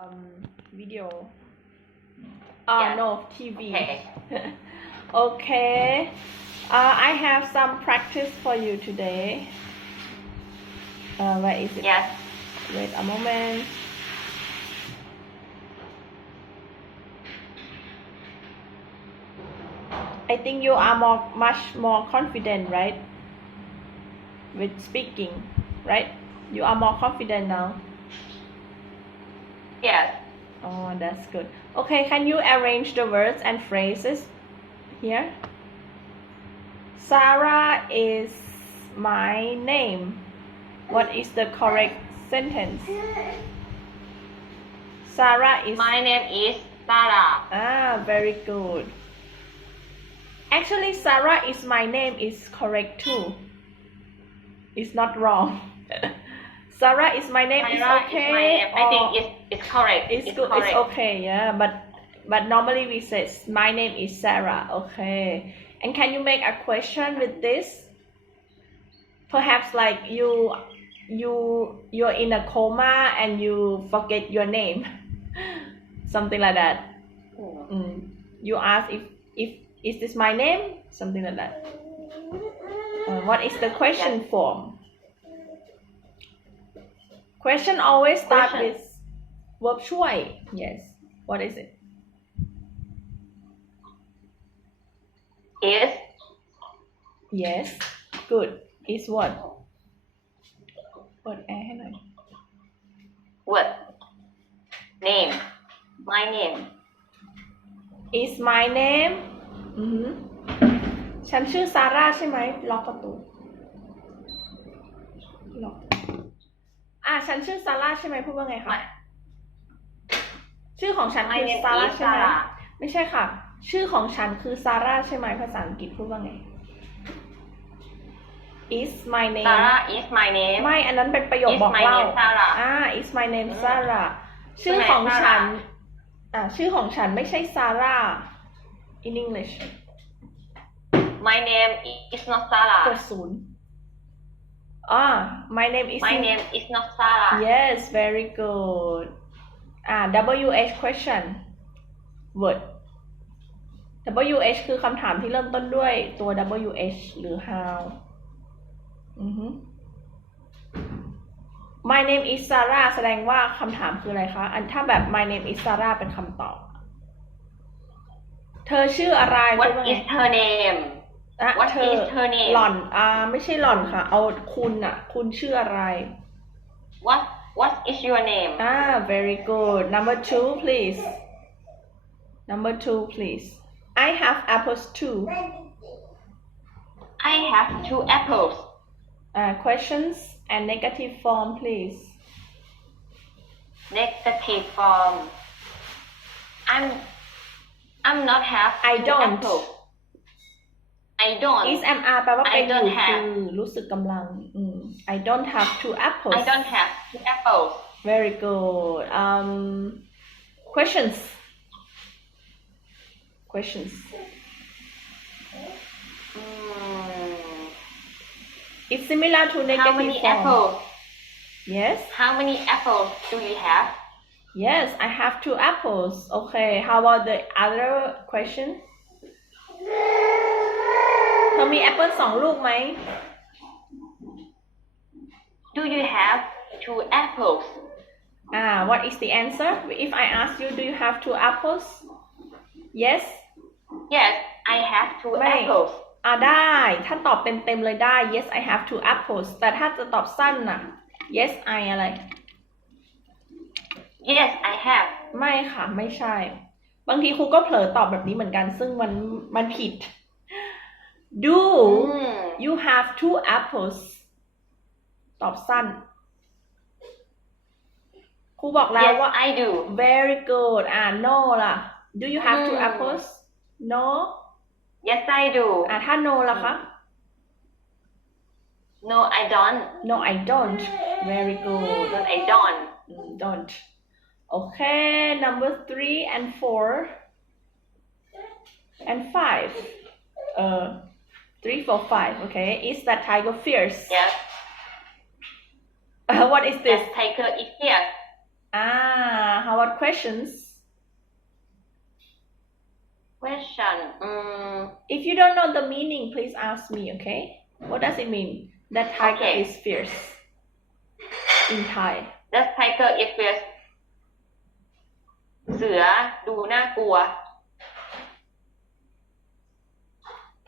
um video. Uh Yeah. no TV Okay. okay. Uh, I have some practice for you today. Uh, where is it? Yes. wait a moment. I think you are more much more confident right? With speaking right? You are more confident now Yes. Oh, that's good. Okay, can you arrange the words and phrases here? Sarah is my name. What is the correct sentence? Sarah is My name is Sarah. Ah, very good. Actually, Sarah is my name is correct too. It's not wrong. Sarah is my name is Sarah okay. is my name. I think it's, it's correct. it's, it's good. correct. It's okay. Yeah, but but normally we say my name is Sarah. Okay. And can you make a question with this? Perhaps like you you you're in a coma and you forget your name, something like that. Mm. You ask if if is this my name, something like that. Uh, what is the question form? Question always start Question. with verb ช่วย Yes. What is it? Is Yes. Good. Is what? เปิดแอร์ให้หน่อย what? Name. My name. Is my name อือหือฉันชื่อซาร่าใช่ไหมล็อกประตูล็อก อะฉันชื่อซาร่าใช่ไหมพูดว่าไงคะ My, ชื่อของฉัน my คือ name ซาร่า is ใช่ไหม Sarah. ไม่ใช่ค่ะ ชื่อของฉันคือซาร่าใช่ไหมภาษาอังกฤษพูดว่าไง is my name Sarah is my name. ไม่ อันนั้นเป็นประโยค Is บอก my เล่า name Sarah. อ่า is my name อืม Sarah ชื่อใช่ไหมของฉัน Sarah อ่า ชื่อของฉันไม่ใช่ซาร่า in English My name is not กด Sarah. ศูนย์ อ่า my name is My name is not Sarah. yes very good อ่า WH question word WH คือคำถามที่เริ่มต้นด้วยตัว WH หรือ how อือฮึ My name is Sarah แสดงว่าคำถามคืออะไรคะ อันถ้าแบบ My name is Sarah เป็นคำตอบ เธอชื่ออะไร What พูดว่าไง is her name? อ่ะ What เธอ is her name? หล่อน อ่า ไม่ใช่หล่อนค่ะ เอาคุณอะคุณชื่ออะไร What What is your name? อ่า very good number two please number two please I have apples too I have two apples. uh, questions and negative form please Negative form. I'm I'm not have I two don't apples. I don't. is am are แปลว่าเป็น I อยู่ don't คือ have รู้สึกกำลังอืม I don't have two apples I don't have two apples. very good um questions questions Mm, it's similar to how negative many form apples? yes How many apples do you have? Yes, I have two apples. Okay, how about the other question? เธอมีแอปเปิลสองลูกไหม Do you have two apples? Ah, what is the answer? If I ask you, do you have two apples? Yes? Yes, I have two Right. apples. อ่าได้ ถ้าตอบเต็มๆเลยได้ Yes, I have two apples แต่ถ้าจะตอบสั้นน่ะ Yes, I อะไร Yes, I have. ไม่ค่ะ ไม่ใช่ บางทีครูก็เผลอตอบแบบนี้เหมือนกัน ซึ่งมันมันผิด Do Mm. you have two apples ตอบสั้น ครูบอกแล้ว Yes, ว่า I do. very good อ่า no ล่ะ do you have two อืม apples no Yes, I do. อ่าถ้า no ล่ะคะ No, I don't. no I don't very good No, I don't. Mm, don't okay number three and four and five uh three four five okay is that tiger fierce Yes. what is this Yes, tiger is here. ah how about what questions question อืม if you don't know the meaning please ask me okay what does it mean that tiger Okay. is fierce in Thai the tiger is fierce เสือดูน่ากลัว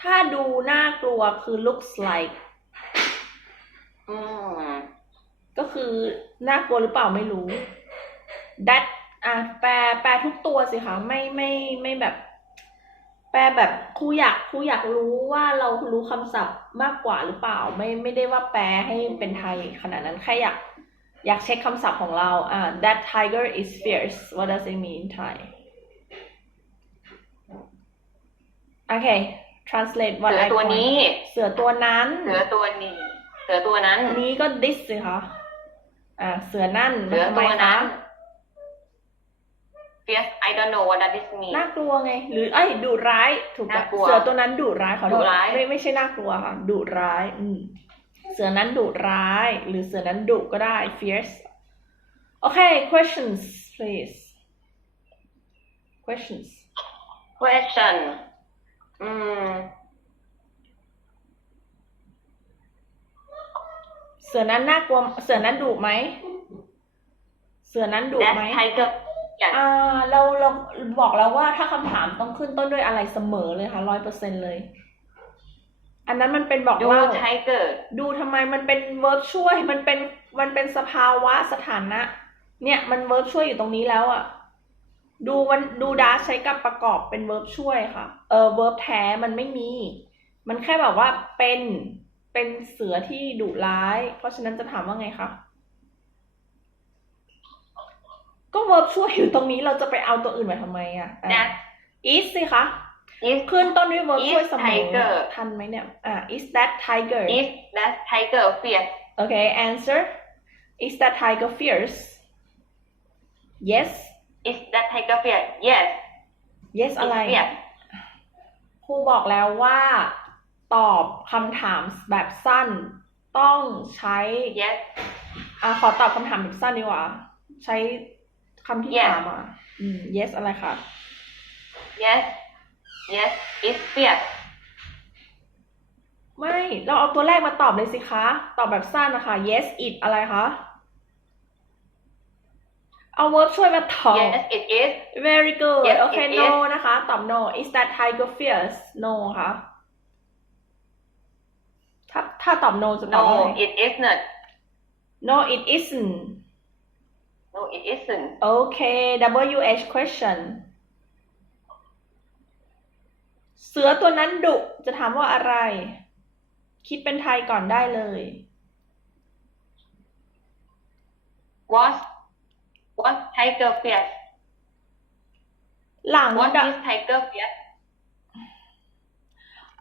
ถ้าดูน่ากลัวคือ looks like อืมก็คือน่ากลัวหรือเปล่าไม่รู้ that อะแปลแปลทุกตัวสิคะไม่ไม่ไม่แบบ แปลแบบครูอยากครูอยากรู้ว่าเรารู้คำศัพท์มากกว่าหรือเปล่า ไม่ไม่ได้ว่าแปลให้เป็นไทยขนาดนั้นแค่อยากอยากเช็คคำศัพท์ของเราอ่า that tiger is fierce what does it mean in Thai okay translate เสื what อ I ตัวนี้เสือตัวนั้น เสือตัวนี้ เสือตัวนั้น นี้ก็ this สิคะอ่า เสือนั่นเสือทำไมตัวคะนั้น fierce I don't know what does this mean น่ากลัวไง หรือ เอ้ยดุร้ายถูกปะน่ากลัวเสือตัวนั้นดุร้ายขอโทดุษร้าย ไม่ไม่ใช่น่ากลัวค่ะดุร้าย อืม เสือนั้นดุร้าย หรือเสือนั้นดุก็ได้ fierce โอเค questions please questions question อืม เสือนั้นน่ากลัว เสือนั้นดุไหม เสือนั้นดุ that ไหม tiger อ่า เราเราบอกแล้วว่าถ้าคำถามต้องขึ้นต้นด้วยอะไรเสมอเลยค่ะร้อยเปอร์เซ็นเลย อันนั้นมันเป็นบอกดู เล่า tiger ดูทำไมมันเป็นเวิร์บช่วย มันเป็นมันเป็นสภาวะสถานะ เนี่ยมันเวิร์บช่วยอยู่ตรงนี้แล้วอะ ดูมันดูดาใช้กับประกอบเป็นเวิร์บช่วยค่ะ เออเวิร์บแท้มันไม่มี มันแค่แบบว่าเป็นเป็นเสือที่ดุร้าย เพราะฉะนั้นจะถามว่าไงคะ ก็เวิร์บช่วยอยู่ตรงนี้เราจะไปเอาตัวอื่นมาทำไมอะอะ that is สิคะ is ขึ้นต้นด้วย verb Is ช่วยเสมอ tiger ทันไหมเนี่ยอ่า is that tiger is that tiger fierce okay answer is that tiger fierce yes is that tiger fierce yes yes is อะไร fierce ครูบอกแล้วว่า ตอบคำถามแบบสั้น ต้องใช้ yes อ่าขอตอบคำถามแบบสั้นดีกว่า ใช้คำที่ Yes ถามอะอืม yes อะไรคะ yes yes is fierce ไม่ เราเอาตัวแรกมาตอบเลยสิคะ ตอบแบบสั้นนะคะ yes it อะไรคะ เอา verb ช่วยมาตอบ yes it is very good Yes, โอเค it no is นะคะ ตอบ no is that tiger fierce no ค่ะ ถ้าถ้าตอบ no จะตอบ no ว่าไง it isn't no it isn't no it isn't okay WH question เสือตัวนั้นดุ จะถามว่าอะไร คิดเป็นไทยก่อนได้เลย was was tiger fierce หลัง what ดะ is tiger fierce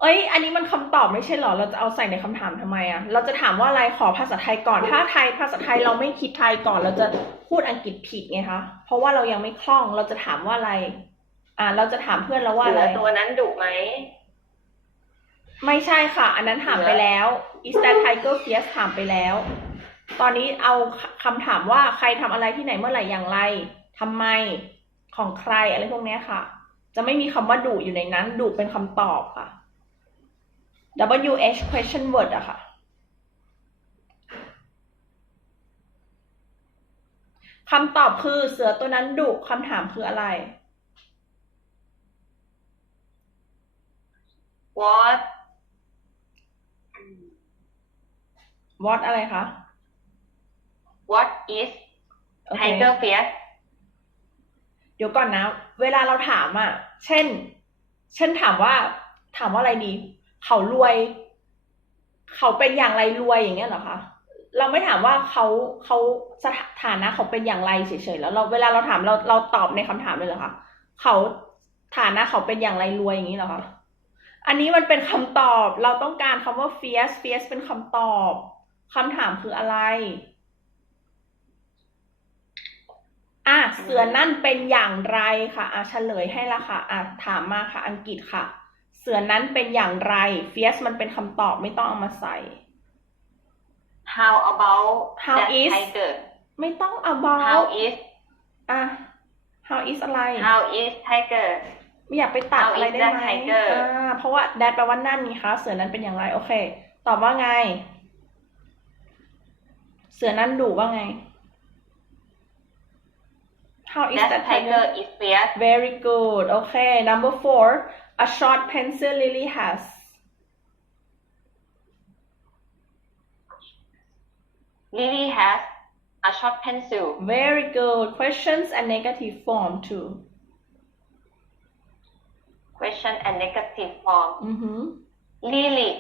เอ้ย อันนี้มันคำตอบไม่ใช่เหรอ เราจะเอาใส่ในคำถามทำไมอะเราจะถามว่าอะไร ขอภาษาไทยก่อน ถ้าไทยภาษาไทยเราไม่คิดไทยก่อน เราจะพูดอังกฤษผิดไงคะ เพราะว่าเรายังไม่คล่อง เราจะถามว่าอะไร อ่า เราจะถามเพื่อนเราว่าเสือะไรอตัวนั้นดุไหม ไม่ใช่ค่ะ อันนั้นถามไปแล้ว is that tiger fierce ถามไปแล้ว ตอนนี้เอาคำถามว่าใครทำอะไรที่ไหนเมื่อไหร่อย่างไรทำไมของใครอะไรพวกเนี้ยค่ะ จะไม่มีคำว่าดุอยู่ในนั้นดุเป็นคำตอบค่ะ WH question word อะค่ะคำตอบคือเสือตัวนั้นดุคำถามคืออะไร what what อะไรคะ what is โอเค tiger fierce เดี๋ยวก่อนนะ เวลาเราถามอะ เช่น เช่นถามว่า ถามว่าอะไรดี เขารวย เขาเป็นอย่างไรรวยอย่างเงี้ยเหรอคะ เราไม่ถามว่าเขาเขาสถานะเขาเป็นอย่างไรเฉยๆแล้วเราเวลาเราถามเราเราตอบในคำถามเลยเหรอคะเขาฐานะเขาเป็นอย่างไรรวยอย่างนี้เหรอคะ อันนี้มันเป็นคำตอบ เราต้องการคำว่า fierce fierce เป็นคำตอบคำถามคืออะไร อะเสือนั่นเป็นอย่างไรค่ะอะเฉลยให้ละค่ะอะถามมาค่ะ อังกฤษค่ะ เสือนั้นเป็นอย่างไร fierce มันเป็นคำตอบไม่ต้องเอามาใส่ how about How that is tiger ไม่ต้อง how about is อะ how is อะไร How is tiger ไม่อยากไปตัด How is อะไรได้ that ไหม tiger? อ่าเพราะว่า that แปลว่านั่นนี่คะเสือนั้นเป็นอย่างไร โอเค ตอบว่าไง เสือนั้นดุว่าไง how is That that tiger tiger is fierce very good okay number four a short pencil Lily has Lily has a short pencil very good questions and negative form too question and negative form อือหือ Lily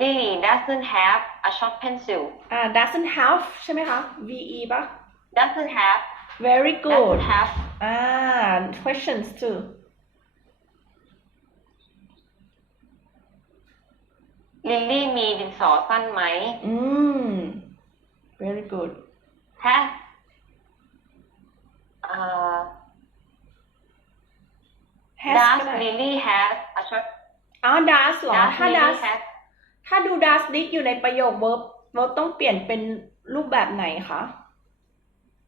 Lily doesn't have a short pencil อ่า doesn't have ใช่ไหมคะ ve ปะ doesn't have very good doesn't have อ่า questions too Lily มีดินสอสั้นไหม อืม very good has เอ่อ has does ก็ได้ Lily has a short อ๋อ does เหรอ does ถ้า Lily does has ถ้าดู does did อยู่ในประโยค verb verb ต้องเปลี่ยนเป็นรูปแบบไหนคะ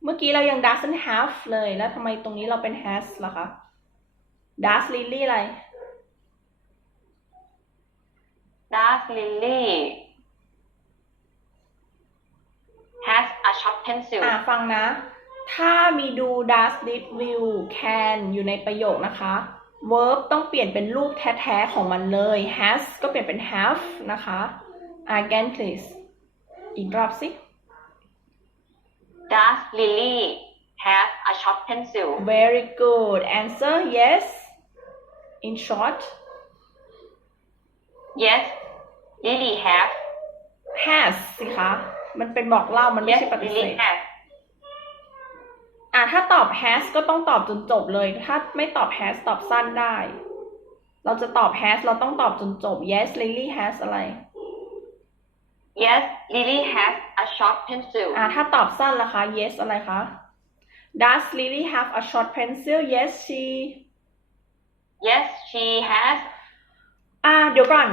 เมื่อกี้เรายัง doesn't have เลยแล้วทำไมตรงนี้เราเป็น has ล่ะคะ does Lily อะไร does Lily has a short pencil อ่าฟังนะ ถ้ามีดู does did will can อยู่ในประโยคนะคะ verb ต้องเปลี่ยนเป็นรูปแท้ๆของมันเลย has ก็เปลี่ยนเป็น have นะคะ again please อีกรอบสิ does Lily have a short pencil very good answer yes in short yes Lily has has สิคะ มันเป็นบอกเล่า มันไม่ yes ใช่ปฏิเส Lily ธ has อะถ้าตอบ has ก็ต้องตอบจนจบเลย ถ้าไม่ตอบ has ตอบสั้นได้ เราจะตอบ has เราต้องตอบจนจบ yes Lily has อะไร yes Lily has a short pencil อะถ้าตอบสั้นล่ะคะ yes อะไรคะ Does Lily have a short pencil yes she yes she has อะเดี๋ยวก่อน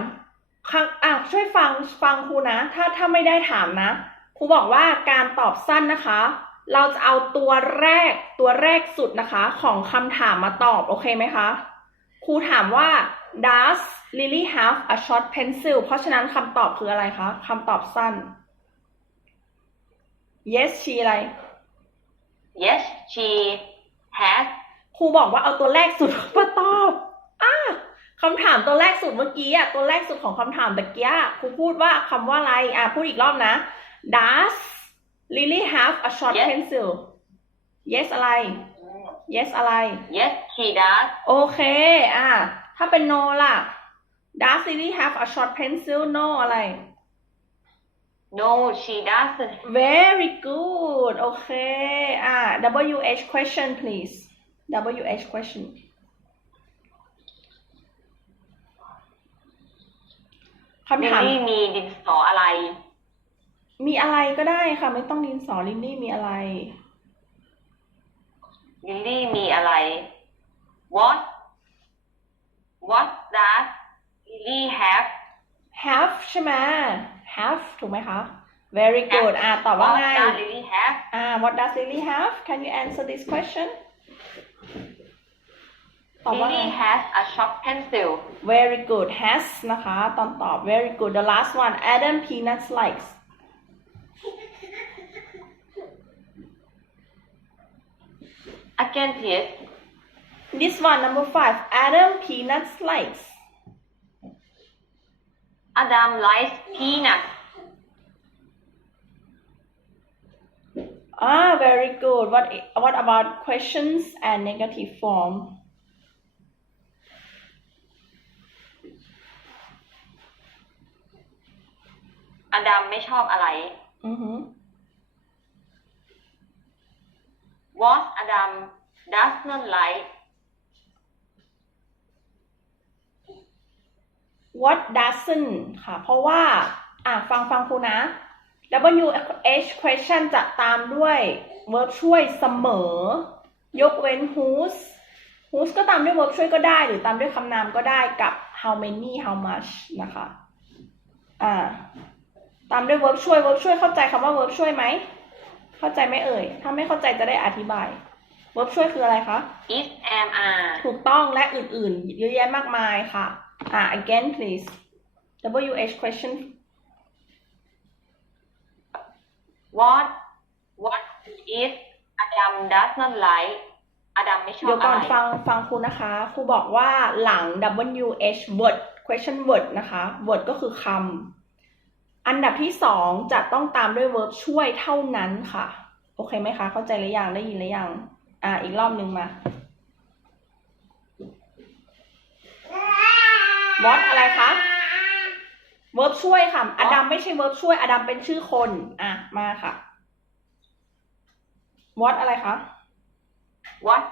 ครั้งอะช่วยฟังฟังครูนะ ถ้าถ้าไม่ได้ถามนะครูบอกว่าการตอบสั้นนะคะ เราจะเอาตัวแรกตัวแรกสุดนะคะ ของคำถามมาตอบ โอเคไหมคะครูถามว่า does Lily have a short pencil เพราะฉะนั้นคำตอบคืออะไรคะคำตอบสั้น yes she อะไร yes she has ครูบอกว่าเอาตัวแรกสุดมาตอบอะคำถามตัวแรกสุดเมื่อกี้อะตัวแรกสุดของคำถามตะเกียครูพูดว่าคำว่าอะไรอะพูดอีกรอบนะ Does Lily have a short Yes. pencil Yes อะไร Yes อะไร yes she does โอเค อะ ถ้าเป็น no ล่ะ Does Lily have a short pencil No อะไร no she doesn't Very good โอเคอะ WH question please WH question คำถาม Lily มีดินสออะไร มีอะไรก็ได้ค่ะ ไม่ต้องดินสอลินนี่มีอะไร Lily มีอะไร what what does Lily have have ใช่ไหม have ถูกไหมคะ very good อ่ะตอบว่า what ไง does Lily have อ่า what does Lily have can you answer this question ตอบว่าไง Lily has a short pencil very good has นะคะ ตอนตอบ very good the last one Adam peanuts likes again please this one number five Adam peanuts likes Adam likes peanuts ah very good what what about questions and negative form อดัมไม่ชอบอะไร อือหือ what Adam does not like what doesn't ค่ะ เพราะว่า อะฟังฟังครูนะ W H question จะตามด้วย verb ช่วยเสมอ ยกเว้น whose whose ก็ตามด้วย verb ช่วยก็ได้ หรือตามด้วยคำนามก็ได้กับ how many how much นะคะ อ่า ตามด้วย verb ช่วย verb ช่วยเข้าใจคำว่า verb ช่วยไหม เข้าใจไหมเอ่ย ถ้าไม่เข้าใจจะได้อธิบาย verb ช่วยคืออะไรคะ is am are ถูกต้องและอื่นๆ เยอะแยะมากมายค่ะ อ่า again please WH question what what is Adam does not like Adam ไม่ชอเดี๋บยวอะก่อนไรฟังฟังครูนะคะครูบอกว่าหลัง WH word question word นะคะ word ก็คือคำอันดับที่สองจะต้องตามด้วย verb ช่วยเท่านั้นค่ะ โอเคไหมคะ เข้าใจหรือยังได้ยินหรือยังอ่าอีกรอบหนึ่งมา what อะไรคะ verb ช่วยค่ะ อดัมไม่ใช่ verb ช่วย อดัมเป็นชื่อคน อะ มาค่ะ what อะไรคะ what